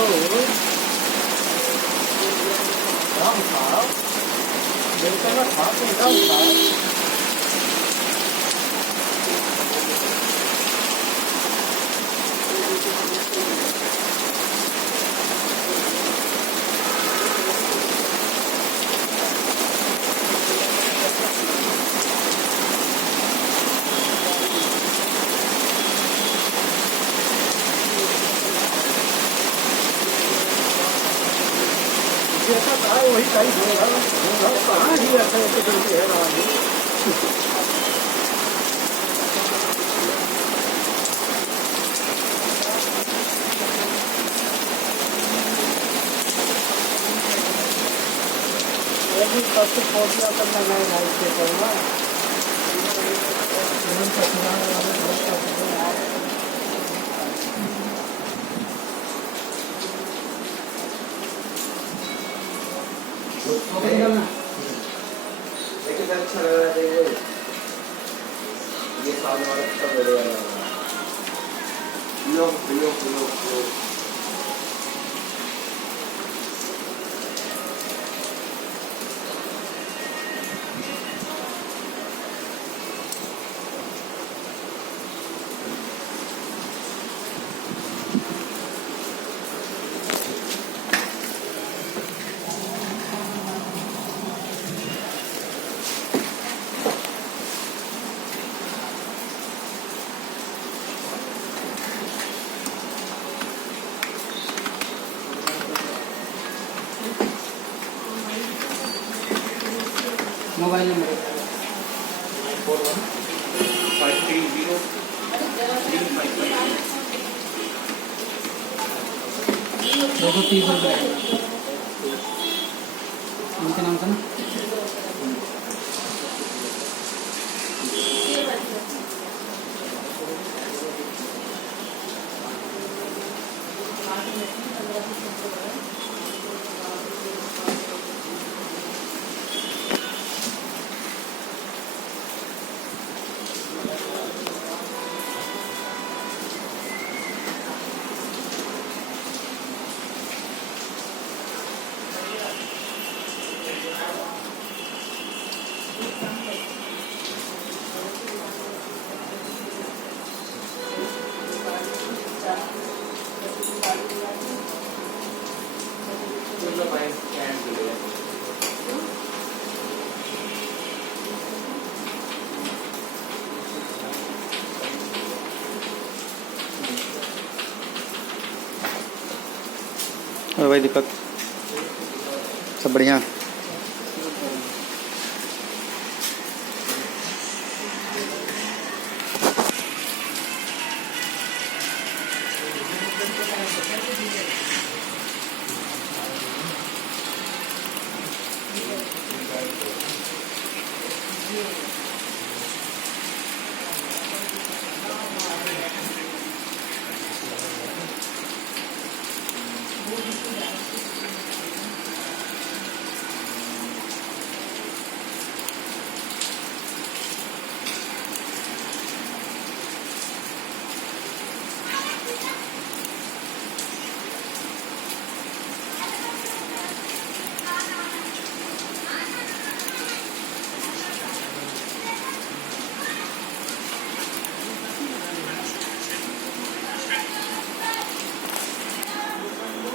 Không thở, để cho nó thở thì không thở. जैसा था वही टाइप होगा, कहाँ ही ऐसा ऐसे करके है रहा है। भी सबसे पहुँचना करना है लाइफ के करना लेकिन अच्छा लग रहा है ये सामने वाला सब बढ़िया लग रहा है लोग मोबाइल नंबर 230 रुपये उनके नाम से ना और भाई दीपक सब बढ़िया।